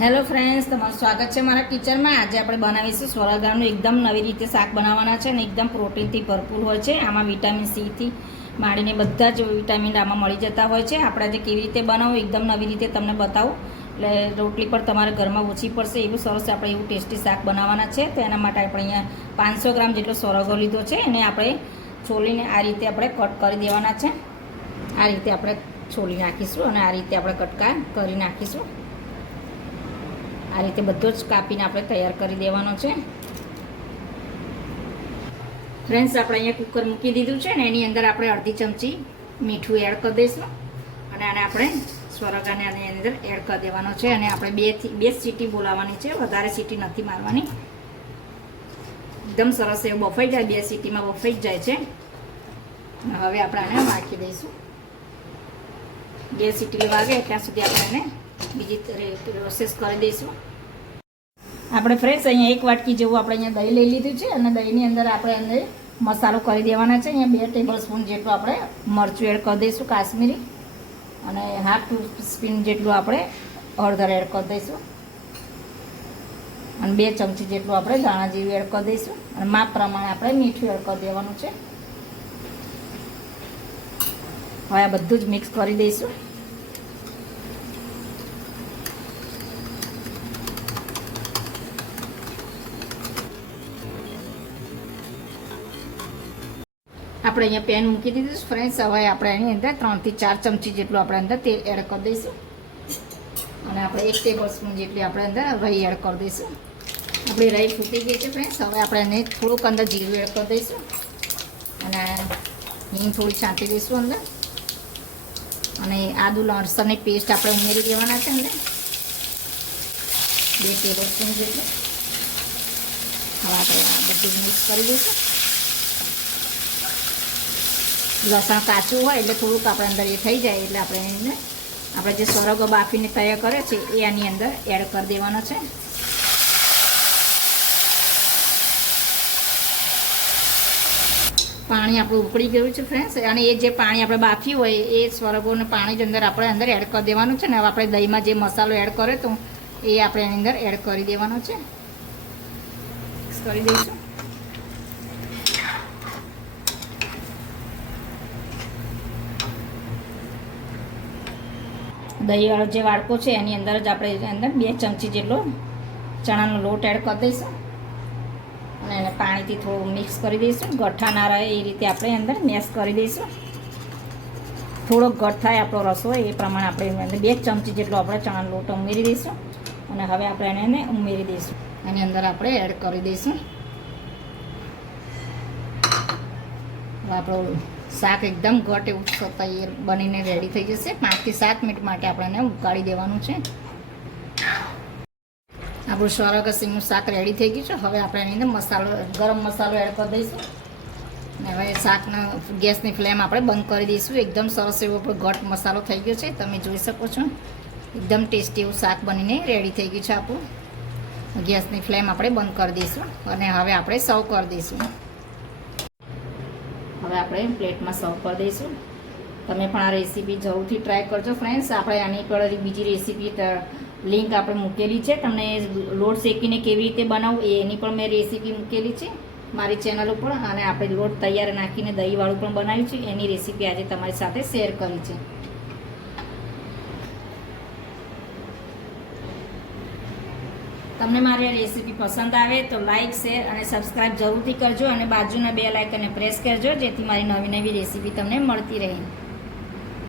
Hello friends, તમારું સ્વાગત છે મારા કિચનમાં. આજે આપણે બનાવીશું સ્વરાગામનું એકદમ નવી રીતે શાક બનાવવાના છે અને એકદમ પ્રોટીનથી ભરપૂર હોય છે. આમાં વિટામિન સીથી માંડીને બધા જ વિટામિન આમાં મળી જતા હોય છે. આપણે આજે કેવી રીતે બનાવવું, એકદમ નવી રીતે તમને બતાવું. એટલે રોટલી પર તમારે ઘરમાં ઓછી પડશે. એવું સરસ આપણે એવું ટેસ્ટી શાક બનાવવાના છે. તો એના માટે આપણે અહીંયા પાંચસો ગ્રામ જેટલો સોરગો લીધો છે. એને આપણે છોલીને આ રીતે આપણે કટ કરી દેવાના છે. આ રીતે આપણે છોલી નાખીશું અને આ રીતે આપણે કટકા કરી નાખીશું. આ રીતે બધો જ કાપીને આપણે તૈયાર કરી દેવાનો છે. ફ્રેન્ડ્સ, આપણે અહીંયા કુકર મૂકી દીધું છે ને એની અંદર આપણે અડધી ચમચી મીઠું એડ કરી દઈશું. અને આને આપણે સ્વરગાને આની અંદર એડ કરી દેવાનો છે. અને આપણે બેથી બે સીટી બોલાવવાની છે. વધારે સીટી નથી મારવાની. એકદમ સરસ એવું બફાઈ જાય, બે સીટીમાં બફાઈ જાય છે. હવે આપણે આને વાંકી દઈશું. બે સીટી વાગે ત્યાં સુધી આપણે એને બીજી પ્રોસેસ કરી દઈશું. આપણે ફ્રેશ અહીંયા એક વાટકી જેવું આપણે અહીંયા દહીં લઈ લીધું છે અને દહીંની અંદર આપણે અંદર મસાલો કરી દેવાના છે. અહીંયા બે ટેબલ સ્પૂન જેટલું આપણે મરચું એડ કરી દઈશું, કાશ્મીરી. અને હાફ સ્પૂન જેટલું આપણે હળદર એડ કરી દઈશું. અને બે ચમચી જેટલું આપણે ધાણા જીરું એડ કરી દઈશું. અને માપ પ્રમાણે આપણે મીઠું એડ કરી દેવાનું છે. હવે આ બધું જ મિક્સ કરી દઈશું. આપણે અહીંયા પેન મૂકી દીધું છે ફ્રેન્ડ્સ હવે આપણે એની અંદર ત્રણથી ચાર ચમચી જેટલું આપણે અંદર તેલ એડ કરી દઈશું. અને આપણે એક ટેબલ સ્પૂન જેટલી આપણે અંદર રહી એડ કરી દઈશું. આપણી રહી ફૂટી ગઈ છે ફ્રેન્ડ્સ હવે આપણે એને થોડુંક અંદર જીરું એડ કરી દઈશું. અને હિંગ થોડી છાંટી દઈશું અંદર. અને આદુ લસણની પેસ્ટ આપણે ઉમેરી દેવાના છે અંદર. બે ટેબલ સ્પૂન જેટલું. હવે આપણે આ બધું મિક્સ કરી દઈશું. લસણ કાચું હોય એટલે થોડુંક આપણે અંદર એ થઈ જાય એટલે આપણે એને, આપણે જે સરગો બાફીને તૈયાર કરે છે, એ આની અંદર એડ કરી દેવાનો છે. પાણી આપણું ઉકળી ગયું છે ફ્રેન્ડ્સ અને એ જે પાણી આપણે બાફ્યું હોય, એ સ્વરગોને પાણી જ અંદર આપણે અંદર એડ કરી દેવાનું છે. ને હવે આપણે દહીંમાં જે મસાલો એડ કર્યો તો એ આપણે એની અંદર એડ કરી દેવાનો છે. કરી દઈશું. દહીંવાળો જે વાડકો છે, એની અંદર જ આપણે અંદર બે ચમચી જેટલો ચણાનો લોટ એડ કરી દઈશું. અને એને પાણીથી થોડું મિક્સ કરી દઈશું. ગઠ્ઠા ના રહે એ રીતે આપણે અંદર મેશ કરી દઈશું. થોડો ઘટ થાય આપણો રસો, એ પ્રમાણે આપણે અંદર બે ચમચી જેટલો આપણે ચણાનો લોટ ઉમેરી દઈશું. અને હવે આપણે એને ઉમેરી દઈશું. એની અંદર આપણે એડ કરી દઈશું. આપણું શાક એકદમ ઘટ એવું તૈયાર બનીને રેડી થઈ જશે. પાંચથી સાત મિનિટ માટે આપણે ઉકાળી દેવાનું છે. આપણું સ્વરગસિંહનું શાક રેડી થઈ ગયું છે. હવે આપણે એની અંદર મસાલો, ગરમ મસાલો એડ કરી દઈશું. હવે શાકના ગેસની ફ્લેમ આપણે બંધ કરી દઈશું. એકદમ સરસ એવો આપણો ઘટ મસાલો થઈ ગયો છે. તમે જોઈ શકો છો. એકદમ ટેસ્ટી એવું શાક બનીને રેડી થઈ ગયું છે આપણું. ગેસની ફ્લેમ આપણે બંધ કરી દઈશું. અને હવે આપણે સર્વ કરી દઈશું. હવે આપણે પ્લેટમાં સર્વ કરી દઈશું. તમે પણ આ રેસીપી જરૂરથી ટ્રાય કરજો ફ્રેન્ડ્સ. આપણે આની પર બીજી રેસીપી લિંક આપણે મૂકેલી છે. તમને લોટ શેકીને કેવી રીતે બનાવવું એની પણ મેં રેસીપી મૂકેલી છે મારી ચેનલ ઉપર. અને આપણે લોટ તૈયાર નાખીને દહીંવાળું પણ બનાવ્યું છે. એની રેસીપી આજે તમારી સાથે શેર કરી છે. તમને મારી આ રેસીપી પસંદ આવે તો લાઇક શેર અને સબસ્ક્રાઈબ જરૂરથી કરજો અને બાજુના બે લાઇકને પ્રેસ કરજો જેથી મારી નવી નવી રેસીપી તમને મળતી રહે.